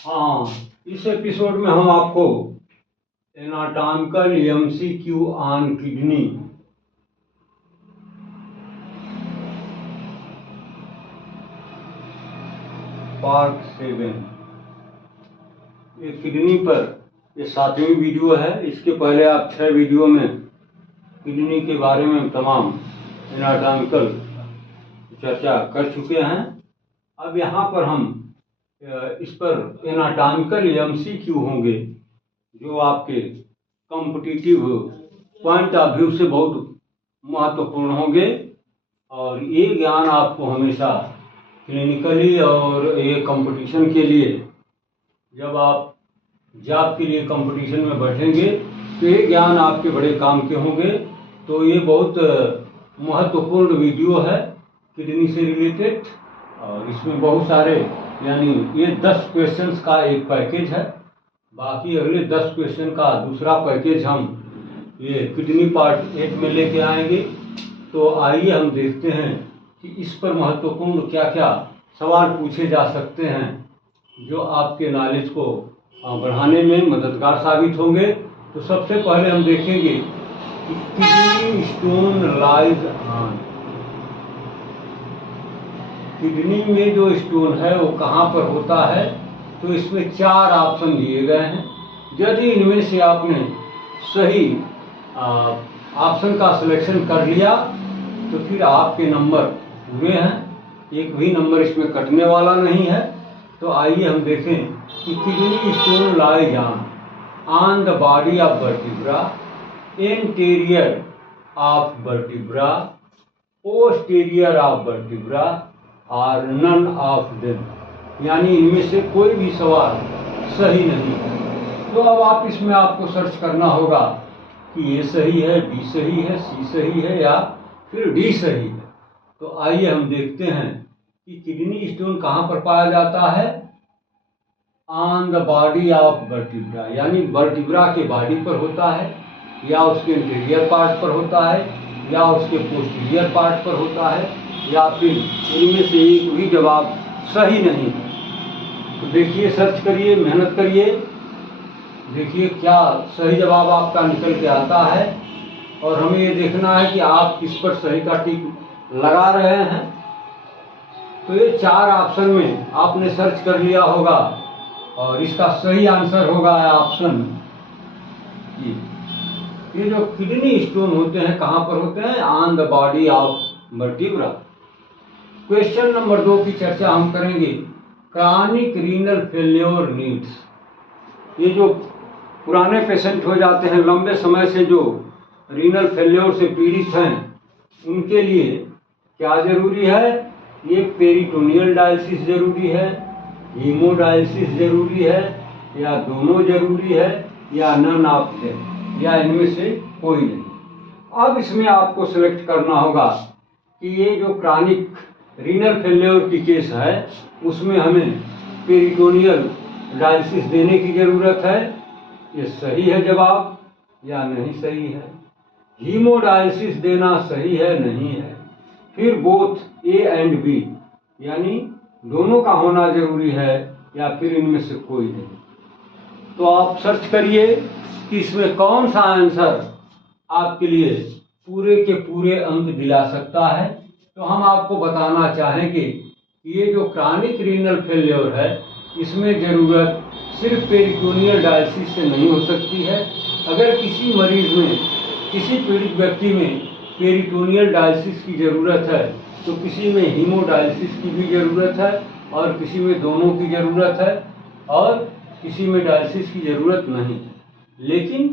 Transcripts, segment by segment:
हाँ, इस एपिसोड में हम आपको anatomical MCQ on kidney part 7 ये किडनी पर ये 7वीं वीडियो है। इसके पहले आप 6 वीडियो में किडनी के बारे में तमाम एनाटॉमिकल चर्चा कर चुके हैं। अब यहाँ पर हम इस पर एनाटॉमिकल एमसीक्यू होंगे जो आपके कॉम्पिटिटिव पॉइंट ऑफ व्यू से बहुत महत्वपूर्ण होंगे, और ये ज्ञान आपको हमेशा क्लिनिकली और ये कंपटीशन के लिए, जब आप जॉब के लिए कंपटीशन में बैठेंगे तो ये ज्ञान आपके बड़े काम के होंगे। तो ये बहुत महत्वपूर्ण वीडियो है किडनी से रिलेटेड, और इसमें बहुत सारे यानी ये 10 क्वेश्चंस का एक पैकेज है। बाकी अगले 10 क्वेश्चन का दूसरा पैकेज हम ये किडनी पार्ट 8 में लेके आएंगे। तो आइए हम देखते हैं कि इस पर महत्वपूर्ण क्या क्या सवाल पूछे जा सकते हैं जो आपके नॉलेज को बढ़ाने में मददगार साबित होंगे। तो सबसे पहले हम देखेंगे कि kidney stone lies on, kidney में जो स्टोन है वो कहाँ पर होता है। तो इसमें 4 ऑप्शन दिए गए हैं। यदि इनमें से आपने सही ऑप्शन का सिलेक्शन कर लिया तो फिर आपके नंबर पूरे हैं, एक भी नंबर इसमें कटने वाला नहीं है। तो आइए हम देखें कि kidney stone lies on the body of vertebra, anterior of vertebra, posterior of vertebra और नन ऑफ देम, यानी इनमें से कोई भी सवाल सही नहीं है। तो अब आप इसमें आपको सर्च करना होगा कि ये सही है, बी सही है, सी सही है या फिर डी सही है। तो आइए हम देखते हैं कि किडनी स्टोन कहाँ पर पाया जाता है। On the body of vertebra, यानी वर्टिब्रा के बॉडी पर होता है, या उसके इंटीरियर पार्ट पर होता है, या उसके पोस्टीरियर पार्ट पर होता है, या फिर इनमें से एक भी जवाब सही नहीं है। तो देखिए, सर्च करिए, मेहनत करिए, देखिए क्या सही जवाब आपका निकल के आता है। और हमें ये देखना है कि आप किस पर सही का टिक लगा रहे हैं। तो ये 4 ऑप्शन में आपने सर्च कर लिया होगा और इसका सही आंसर होगा ऑप्शन ये जो किडनी स्टोन होते हैं कहाँ पर होते हैं, on the body of vertebra. Question number 2 की चर्चा हम करेंगे, क्रॉनिक रीनल फेल्योर नीड्स। ये जो पुराने पेशेंट हो जाते हैं, लंबे समय से जो रीनल फेल्योर से पीड़ित हैं, उनके लिए क्या जरूरी है। ये पेरिटोनियल डायलिसिस जरूरी है, हीमोडायलिसिस जरूरी है, या दोनों जरूरी है, या नन ऑफ देम, या इनमें से कोई नहीं। अब इसमें आपको सिलेक्ट करना होगा कि ये जो क्रॉनिक रीनल फेल्योर की केस है उसमें हमें पेरिटोनियल डायलिसिस देने की जरूरत है, ये सही है जवाब या नहीं सही है। हीमोडायलिसिस देना सही है नहीं है। फिर बोथ ए एंड बी, यानी दोनों का होना जरूरी है, या फिर इनमें से कोई नहीं। तो आप सर्च करिए कि इसमें कौन सा आंसर आपके लिए पूरे के पूरे अंक दिला सकता है। तो हम आपको बताना चाहेंगे कि ये जो क्रॉनिक रीनल फेल्योर है इसमें ज़रूरत सिर्फ पेरिटोनियल डायलिसिस से नहीं हो सकती है। अगर किसी मरीज में, किसी पीड़ित व्यक्ति में पेरिटोनियल डायलिसिस की ज़रूरत है तो किसी में हीमोडायलिसिस की भी ज़रूरत है, और किसी में दोनों की ज़रूरत है, और किसी में डायलिसिस की ज़रूरत नहीं है। लेकिन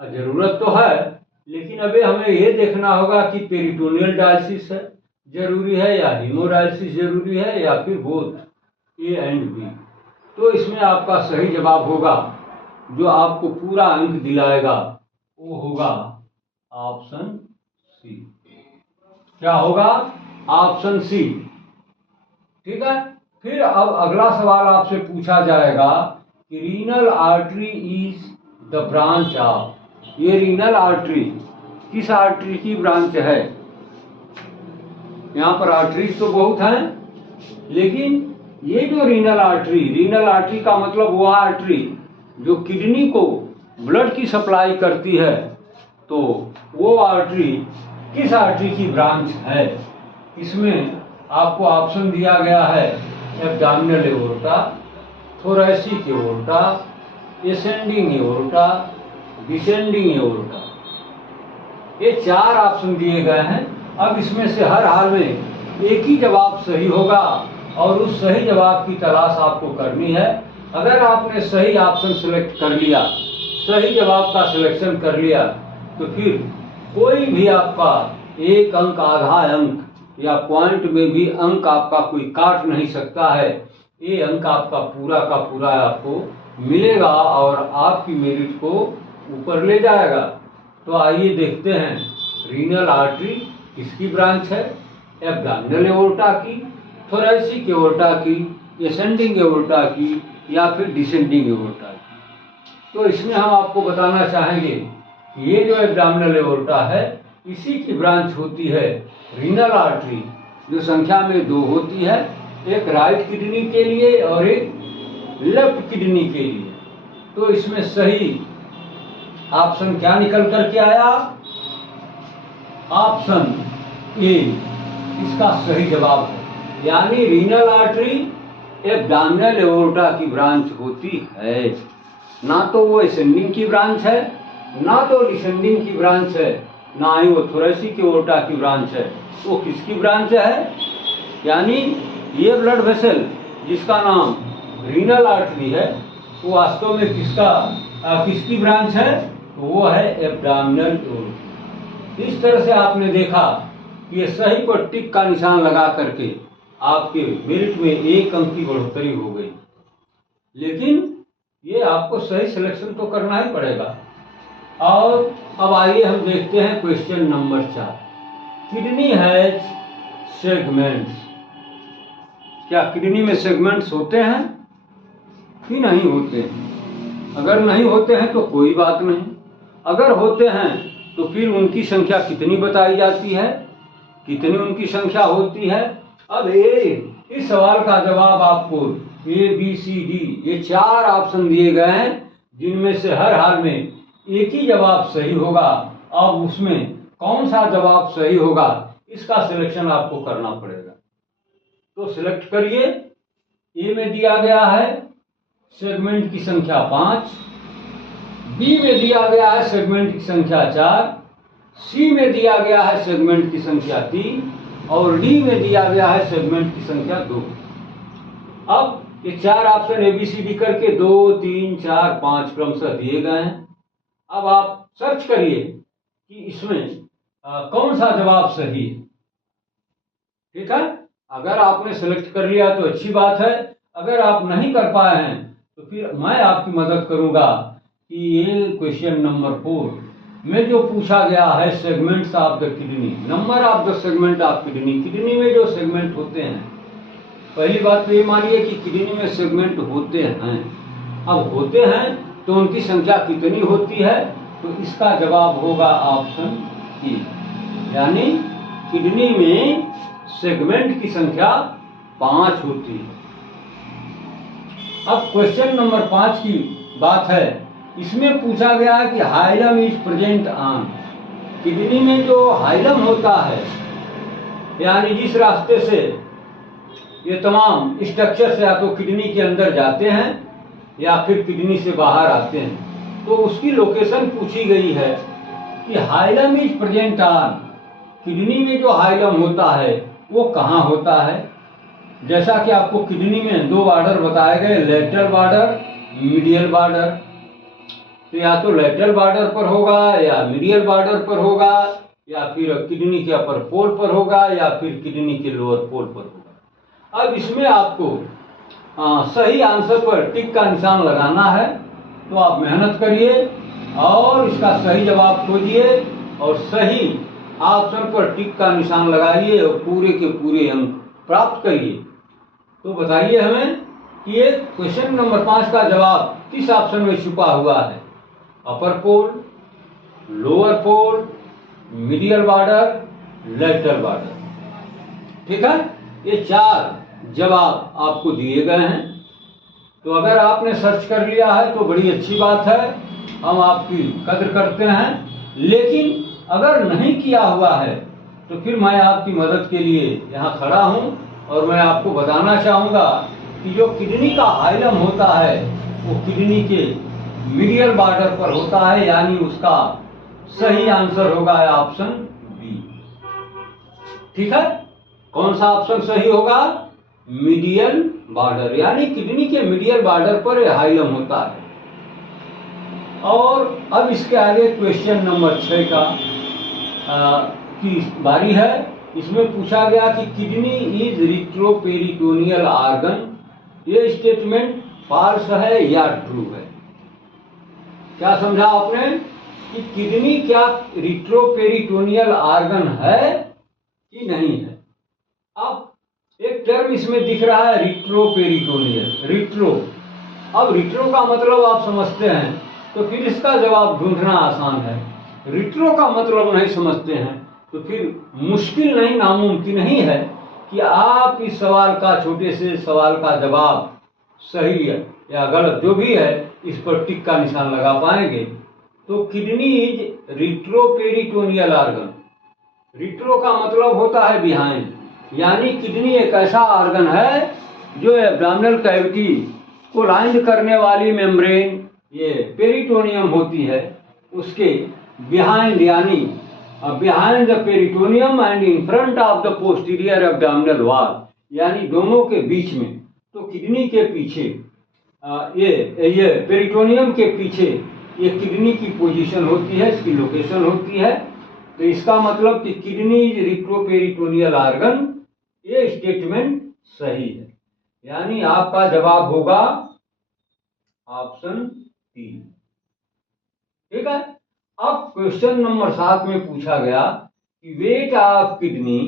ज़रूरत तो है, लेकिन अभी हमें ये देखना होगा कि पेरिटोनियल डायलिसिस है जरूरी है, या हीमोडायलिसिस जरूरी है, या फिर बोथ ए एंड बी। तो इसमें आपका सही जवाब होगा, जो आपको पूरा अंक दिलाएगा, वो होगा ऑप्शन सी। क्या होगा? Option C. ठीक है। फिर अब अगला सवाल आपसे पूछा जाएगा कि renal artery is the branch of, ये रीनल आर्टरी किस आर्टरी की ब्रांच है। यहाँ पर आर्टरीज तो बहुत हैं, लेकिन ये जो रीनल आर्टरी का मतलब वो आर्टरी जो किडनी को ब्लड की सप्लाई करती है, तो वो आर्टरी किस आर्टरी की ब्रांच है? इसमें आपको ऑप्शन दिया गया है abdominal aorta, thoracic aorta, ascending aorta, descending aorta. ये 4 ऑप्शन दिए गए हैं। अब इसमें से हर हाल में एक ही जवाब सही होगा और उस सही जवाब की तलाश आपको करनी है। अगर आपने सही ऑप्शन सेलेक्ट कर लिया, सही जवाब का सिलेक्शन कर लिया, तो फिर कोई भी आपका 1 अंक, आधा अंक या पॉइंट में भी अंक आपका कोई काट नहीं सकता है। ये अंक आपका पूरा का पूरा आपको मिलेगा और आपकी मेरिट को ऊपर ले जाएगा। तो आइए देखते हैं रीनल आर्टरी किसकी ब्रांच है? एब्डोमिनल एओर्टा की, थोरैसिक एओर्टा की, एसेंडिंग एओर्टा की या फिर डिसेंडिंग एओर्टा की। तो इसमें हम आपको बताना चाहेंगे कि ये जो एब्डोमिनल एओर्टा है, इसी की ब्रांच होती है रीनल आर्टरी, जो संख्या में 2 होती है, एक राइट किडनी के लिए और एक लेफ्ट किडनी के लिए। तो इसमें सही ऑप्शन क्या निकल करके आया? ऑप्शन ए इसका सही जवाब है, यानी रीनल आर्टरी एब्डोमिनल एओर्टा की ब्रांच होती है। ना तो वो एसेंडिंग की ब्रांच है, ना तो डिसेंडिंग की ब्रांच है, ना ही वो थोरैसिक एओर्टा की ब्रांच है। वो किसकी ब्रांच है? यानी ये ब्लड वेसल जिसका नाम रीनल आर्टरी है, वो वास्तव में किसकी ब्रांच है? तो वो है एब्डोमिनल एओर्टा। इस तरह से आपने देखा कि ये सही पर टिक का निशान लगा करके आपके मेरिट में 1 अंक की बढ़ोतरी हो गई। लेकिन ये आपको सही सिलेक्शन तो करना ही पड़ेगा। और अब आइए हम देखते हैं question number 4। Kidney has segments. क्या किडनी में सेगमेंट्स होते हैं कि नहीं होते हैं? अगर नहीं होते हैं तो कोई बात नहीं, अगर होते हैं तो फिर उनकी संख्या कितनी बताई जाती है, कितनी उनकी संख्या होती है? अब इस सवाल का जवाब आपको ABCD ये 4 ऑप्शन दिए गए हैं, जिनमें से हर हाल में एक ही जवाब सही होगा। अब उसमें कौन सा जवाब सही होगा, इसका सिलेक्शन आपको करना पड़ेगा। तो सिलेक्ट करिए। ए में दिया गया है सेगमेंट की संख्या 5, बी में दिया गया है सेगमेंट की संख्या 4, सी में दिया गया है सेगमेंट की संख्या 3 और डी में दिया गया है सेगमेंट की संख्या 2। अब ये 4 ऑप्शन ABCD करके 2, 3, 4, 5 क्रमशः दिए गए हैं। अब आप सर्च करिए कि इसमें कौन सा जवाब सही है। ठीक है, अगर आपने सेलेक्ट कर लिया तो अच्छी बात है, अगर आप नहीं कर पाए हैं तो फिर मैं आपकी मदद करूंगा कि ये क्वेश्चन नंबर 4 में जो पूछा गया है segments of the kidney, number of the segment of kidney, kidney में जो सेगमेंट होते हैं। पहली बात तो ये मानिए कि किडनी में सेगमेंट होते हैं। अब होते हैं तो उनकी संख्या कितनी होती है? तो इसका जवाब होगा ऑप्शन E, यानी किडनी में सेगमेंट की संख्या 5 होती है। अब क्वेश्चन नंबर 5 की बात है। इसमें पूछा गया है कि hilum is present on, kidney में जो हाइलम होता है, यानी जिस रास्ते से ये तमाम स्ट्रक्चर या तो किडनी के अंदर जाते हैं या फिर किडनी से बाहर आते हैं, तो उसकी लोकेशन पूछी गई है कि hilum is present on, kidney में जो हाइलम होता है वो कहाँ होता है। जैसा कि आपको किडनी में 2 बॉर्डर बताए गए, लेटरल बॉर्डर, मीडियल बॉर्डर। तो या तो लेटरल बॉर्डर पर होगा या मीडियल बॉर्डर पर होगा या फिर किडनी के अपर पोल पर होगा या फिर किडनी के लोअर पोल पर होगा। अब इसमें आपको सही आंसर पर टिक का निशान लगाना है, तो आप मेहनत करिए और इसका सही जवाब खोजिए और सही ऑप्शन पर टिक का निशान लगाइए और पूरे के पूरे अंक प्राप्त करिए। तो बताइए हमें कि ये क्वेश्चन नंबर 5 का जवाब किस ऑप्शन में छुपा हुआ है? Upper pole, lower pole, medial border, lateral border. ठीक है, ये 4 जवाब आपको दिए गए हैं। तो अगर आपने सर्च कर लिया है तो बड़ी अच्छी बात है, हम आपकी कद्र करते हैं। लेकिन अगर नहीं किया हुआ है तो फिर मैं आपकी मदद के लिए यहाँ खड़ा हूँ और मैं आपको बताना चाहूँगा कि जो किडनी का हाइलम होता है वो किडनी के मीडियल बॉर्डर पर होता है, यानी उसका सही आंसर होगा ऑप्शन बी। ठीक है, कौन सा ऑप्शन सही होगा? मीडियल बॉर्डर, यानी किडनी के मीडियल बॉर्डर पर हाइलम होता है। और अब इसके आगे क्वेश्चन नंबर 6 की बारी है। इसमें पूछा गया कि किडनी इज रिट्रोपेरिटोनियल ऑर्गन, ये स्टेटमेंट फॉल्स है या ट्रू है? क्या समझा आपने कि किडनी क्या रिट्रोपेरिटोनियल ऑर्गन है कि नहीं है? अब एक टर्म इसमें दिख रहा है रिट्रोपेरिटोनियल, रिट्रो। अब रिट्रो का मतलब आप समझते हैं तो फिर इसका जवाब ढूंढना आसान है। रिट्रो का मतलब नहीं समझते हैं तो फिर मुश्किल नहीं, नामुमकिन ही है कि आप इस सवाल का, छोटे से सवाल का जवाब सही है या गलत जो भी है इस पर टिक का निशान लगा पाएंगे। तो kidney is retroperitoneal organ. Retro का मतलब होता है बिहाइंड, यानी किडनी एक ऐसा ऑर्गन है जो एब्डोमिनल कैविटी को लाइन करने वाली मेम्ब्रेन, ये पेरिटोनियम होती है, उसके बिहाइंड, यानी behind the peritoneum and in front of the posterior abdominal wall, यानी दोनों के बीच में। तो किडनी के पीछे ये पेरिटोनियम के पीछे ये किडनी की पोजीशन होती है, इसकी लोकेशन होती है। तो इसका मतलब कि किडनी इज रिट्रोपेरिटोनियल ऑर्गन, ये स्टेटमेंट सही है, यानी आपका जवाब होगा ऑप्शन डी। ठीक है, अब क्वेश्चन नंबर 7 में पूछा गया कि weight of kidney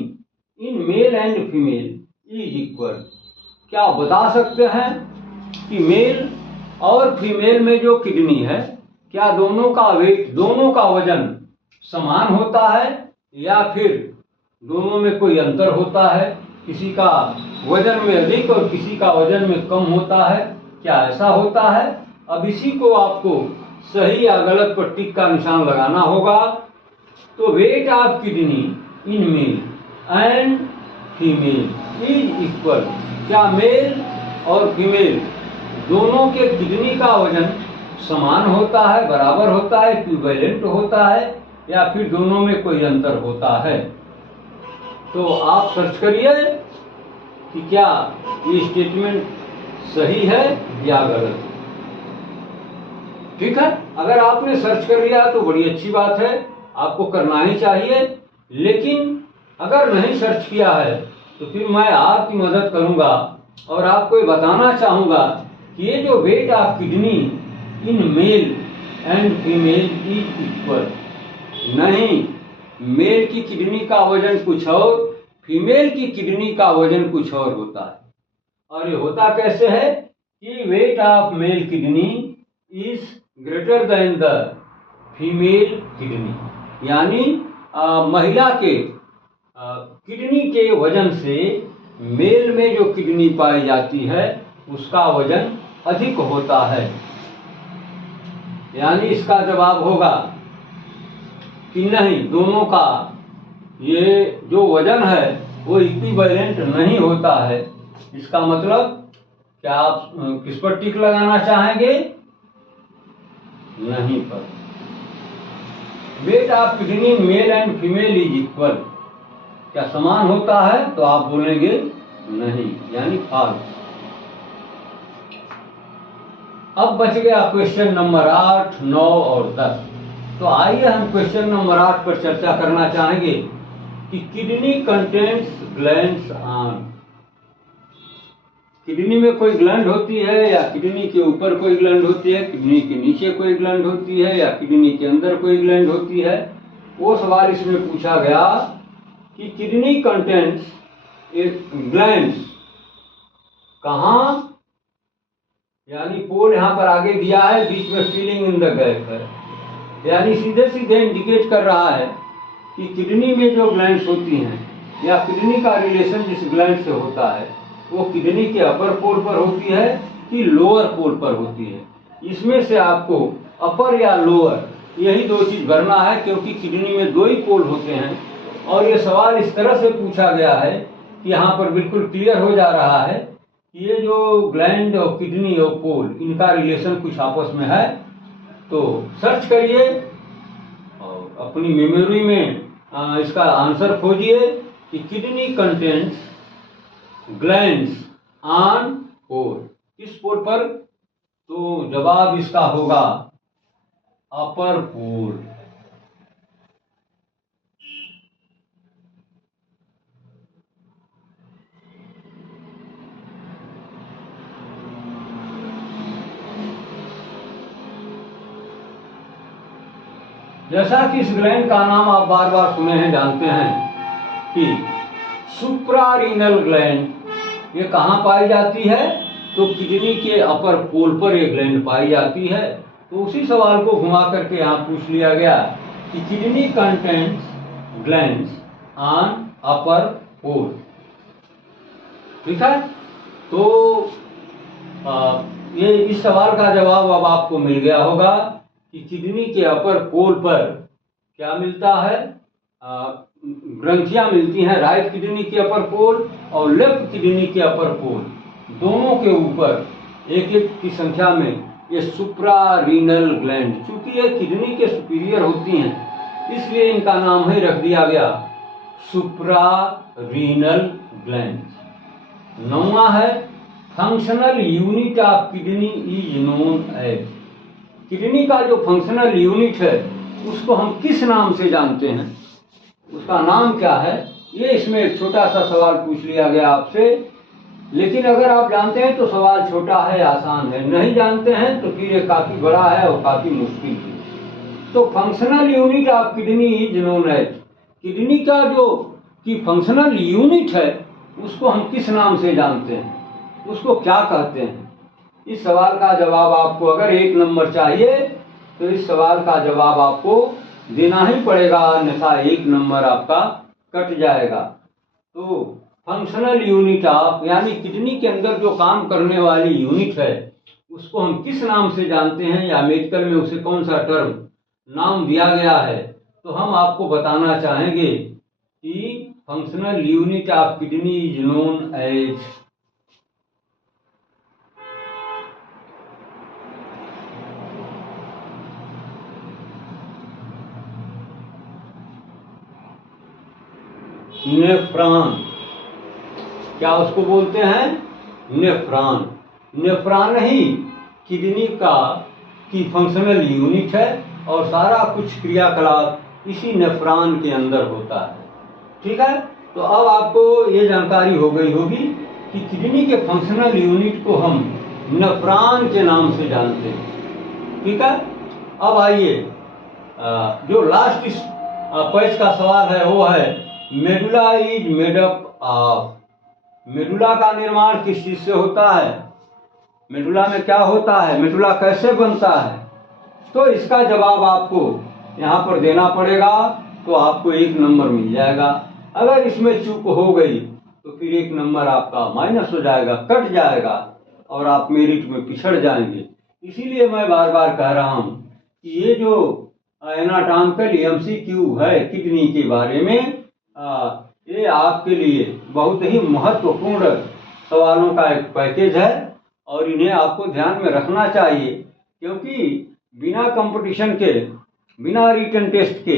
in male and female is equal. क्या आप बता सकते हैं कि मेल और फीमेल में जो किडनी है क्या दोनों का वेट, दोनों का वजन समान होता है या फिर दोनों में कोई अंतर होता है? किसी का वजन में अधिक और किसी का वजन में कम होता है, क्या ऐसा होता है? अब इसी को आपको सही या गलत पर टिक का निशान लगाना होगा। तो weight of kidney in male and female is equal. क्या मेल और फीमेल दोनों के किडनी का वजन समान होता है, बराबर होता है, इक्विवेलेंट होता है या फिर दोनों में कोई अंतर होता है? तो आप सर्च करिए कि क्या ये स्टेटमेंट सही है या गलत। ठीक है, अगर आपने सर्च कर लिया तो बड़ी अच्छी बात है, आपको करना ही चाहिए। लेकिन अगर नहीं सर्च किया है तो फिर मैं आपकी मदद करूंगा और आपको ये बताना चाहूंगा कि ये जो weight of kidney in male and female is equal, नहीं, मेल की किडनी का वजन कुछ और, फीमेल की किडनी का वजन कुछ और होता है। और ये होता कैसे है कि weight of male kidney is greater than the female kidney, यानी महिला के किडनी के वजन से मेल में जो किडनी पाई जाती है उसका वजन अधिक होता है। यानी इसका जवाब होगा कि नहीं, दोनों का ये जो वजन है वो इक्विवेलेंट नहीं होता है। इसका मतलब क्या आप किस पर टिक लगाना चाहेंगे? नहीं पर। Weight of kidney male and female is equal, क्या समान होता है? तो आप बोलेंगे नहीं, यानी फॉल्स। अब बच गया क्वेश्चन नंबर 8, 9 और 10। तो आइए हम क्वेश्चन नंबर 8 पर चर्चा करना चाहेंगे कि kidney contains glands on. Kidney में कोई ग्लैंड होती है या किडनी के ऊपर कोई ग्लैंड होती है, किडनी के नीचे कोई ग्लैंड होती है या किडनी के अंदर कोई ग्लैंड होती है? वो सवाल इसमें पूछा गया कि किडनी कंटेन्स ग्लैंड्स कहाँ, यानी पोल यहाँ पर आगे दिया है, बीच में फिलिंग इन द गैप है, यानी सीधे सीधे इंडिकेट कर रहा है कि किडनी में जो ग्लैंड्स होती हैं या किडनी का रिलेशन जिस ग्लैंड से होता है वो किडनी के अपर पोल पर होती है कि लोअर पोल पर होती है। इसमें से आपको अपर या लोअर यही दो चीज भरना है, क्योंकि किडनी में दो ही पोल होते हैं। और ये सवाल इस तरह से पूछा गया है कि यहाँ पर बिल्कुल क्लियर हो जा रहा है कि ये जो ग्लैंड और किडनी और पोल, इनका रिलेशन कुछ आपस में है। तो सर्च करिए और अपनी मेमोरी में इसका आंसर खोजिए कि किडनी कंटेंट्स ग्लैंड्स ऑन पोल, किस पोल पर? तो जवाब इसका होगा अपर पोल। जैसा कि इस ग्लैंड का नाम आप बार बार सुने हैं, जानते हैं कि सुप्रारीनल ग्लैंड, ये कहाँ पाई जाती है? तो किडनी के अपर पोल पर ये ग्लैंड पाई जाती है। तो उसी सवाल को घुमा करके यहाँ पूछ लिया गया कि kidney contents glands on upper pole. ठीक है, तो ये इस सवाल का जवाब अब आपको मिल गया होगा कि किडनी के अपर पोल पर क्या मिलता है? ग्रंथियां मिलती हैं, राइट किडनी के अपर पोल और लेफ्ट किडनी के अपर पोल, दोनों के ऊपर एक एक की संख्या में ये सुप्रारीनल ग्लैंड, चूंकि ये किडनी के सुपीरियर होती हैं इसलिए इनका नाम ही रख दिया गया सुप्रारीनल ग्लैंड। 9वां है functional unit of kidney is known as. Kidney का जो फंक्शनल यूनिट है उसको हम किस नाम से जानते हैं, उसका नाम क्या है? ये इसमें एक छोटा सा सवाल पूछ लिया गया आपसे। लेकिन अगर आप जानते हैं तो सवाल छोटा है, आसान है, नहीं जानते हैं तो फिर ये काफी बड़ा है और काफी मुश्किल है। तो functional unit of kidney is known as, kidney का जो कि फंक्शनल यूनिट है उसको हम किस नाम से जानते हैं, उसको क्या कहते हैं? इस सवाल का जवाब आपको अगर 1 नंबर चाहिए तो इस सवाल का जवाब आपको देना ही पड़ेगा, अन्यथा 1 नंबर आपका कट जाएगा। तो फंक्शनल यूनिट ऑफ, यानी किडनी के अंदर जो काम करने वाली यूनिट है उसको हम किस नाम से जानते हैं, या मेडिकल में उसे कौन सा टर्म नाम दिया गया है, तो हम आपको बताना चाहेंगे कि functional unit of kidney is known as nephron. क्या उसको बोलते हैं? नेफ्रॉन। नेफ्रॉन ही किडनी का की फंक्शनल यूनिट है और सारा कुछ क्रियाकलाप इसी नेफ्रॉन के अंदर होता है। ठीक है, तो अब आपको ये जानकारी हो गई होगी कि किडनी के फंक्शनल यूनिट को हम नेफ्रॉन के नाम से जानते हैं। ठीक है, अब आइए जो लास्ट इस पेज का सवाल है वो है medulla is made up of. Medulla का निर्माण किस चीज से होता है? मेडुला में क्या होता है? मेडुला कैसे बनता है? तो इसका जवाब आपको यहाँ पर देना पड़ेगा, तो आपको 1 नंबर मिल जाएगा। अगर इसमें चूक हो गई तो फिर 1 नंबर आपका माइनस हो जाएगा, कट जाएगा और आप मेरिट में पिछड़ जाएंगे। इसीलिए मैं बार बार कह रहा हूँ कि ये जो एनाटॉमिकल एमसीक्यू है किडनी के बारे में, ये आपके लिए बहुत ही महत्वपूर्ण सवालों का एक पैकेज है और इन्हें आपको ध्यान में रखना चाहिए, क्योंकि बिना कंपटीशन के, बिना रिटन टेस्ट के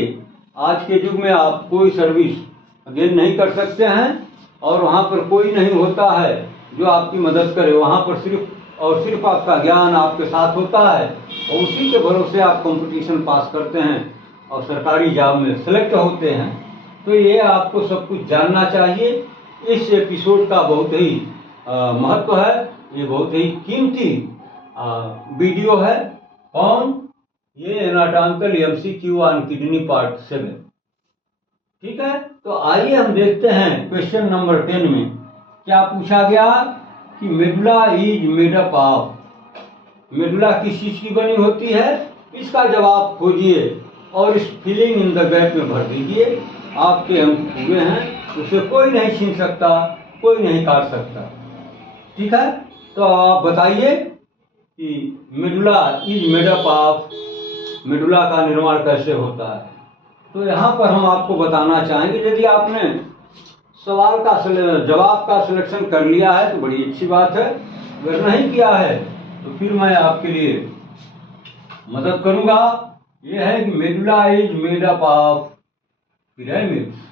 आज के युग में आप कोई सर्विस गेन नहीं कर सकते हैं और वहाँ पर कोई नहीं होता है जो आपकी मदद करे। वहाँ पर सिर्फ और सिर्फ आपका ज्ञान आपके साथ होता है और उसी के भरोसे आप कंपटीशन पास करते हैं और सरकारी जॉब में सेलेक्ट होते हैं। तो ये आपको सब कुछ जानना चाहिए। इस एपिसोड का बहुत ही महत्व है, ये बहुत ही कीमती वीडियो है। कौन? ये anatomical MCQ on kidney part 7। ठीक है, तो आइए हम देखते हैं क्वेश्चन नंबर 10 में क्या पूछा गया कि medulla is made up of. Medulla किस चीज की बनी होती है, इसका जवाब खोजिए और इस फिलिंग इन द गैप में भर दीजिए। आपके अंक पूरे हैं, उसे कोई नहीं छीन सकता, कोई नहीं काट सकता। ठीक है, तो आप बताइए कि medulla is made up of, medulla का निर्माण कैसे होता है। तो यहाँ पर हम आपको बताना चाहेंगे, यदि आपने सवाल का जवाब का सिलेक्शन कर लिया है तो बड़ी अच्छी बात है, अगर नहीं किया है तो फिर मैं आपके लिए मदद करूंगा। यह है कि medulla is made up of pyramids.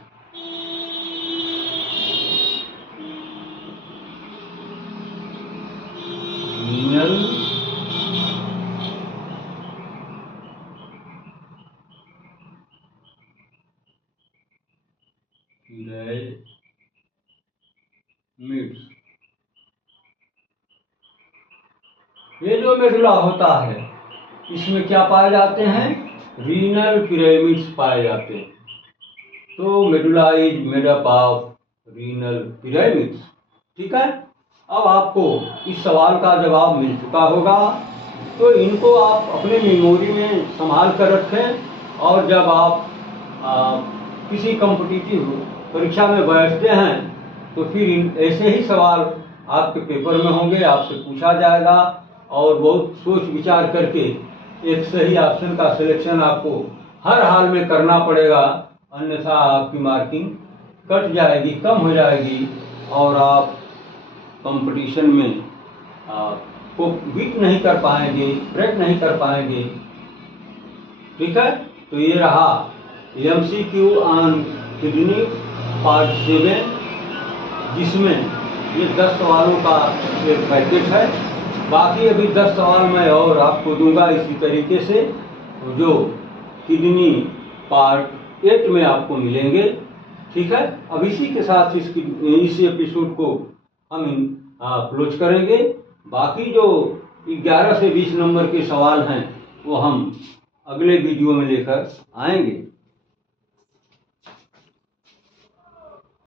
Pyramids, ये जो मेडुला होता है इसमें क्या पाए जाते हैं, रीनल पिरामिड्स पाए जाते हैं। तो medulla is made up of renal pyramids. ठीक है, अब आपको इस सवाल का जवाब मिल चुका होगा, तो इनको आप अपने मेमोरी में संभाल कर रखें और जब आप किसी कॉम्पिटिटिव परीक्षा में बैठते हैं तो फिर ऐसे ही सवाल आपके पेपर में होंगे, आपसे पूछा जाएगा और बहुत सोच विचार करके एक सही ऑप्शन का सिलेक्शन आपको हर हाल में करना पड़ेगा, अन्यथा आपकी मार्किंग कट जाएगी, कम हो जाएगी और आप कंपटीशन में को बीट नहीं कर पाएंगे, ब्रेक नहीं कर पाएंगे। ठीक है, तो ये रहा MCQ ऑन किडनी पार्ट 7, जिसमें ये 10 सवालों का एक पैकेज है। बाकी अभी 10 सवाल मैं और आपको दूंगा इसी तरीके से, जो किडनी पार्ट 8 में आपको मिलेंगे। ठीक है, अब इसी के साथ इस एपिसोड को हम क्लोज करेंगे। बाकी जो 11 से 20 नंबर के सवाल हैं वो हम अगले वीडियो में लेकर आएंगे।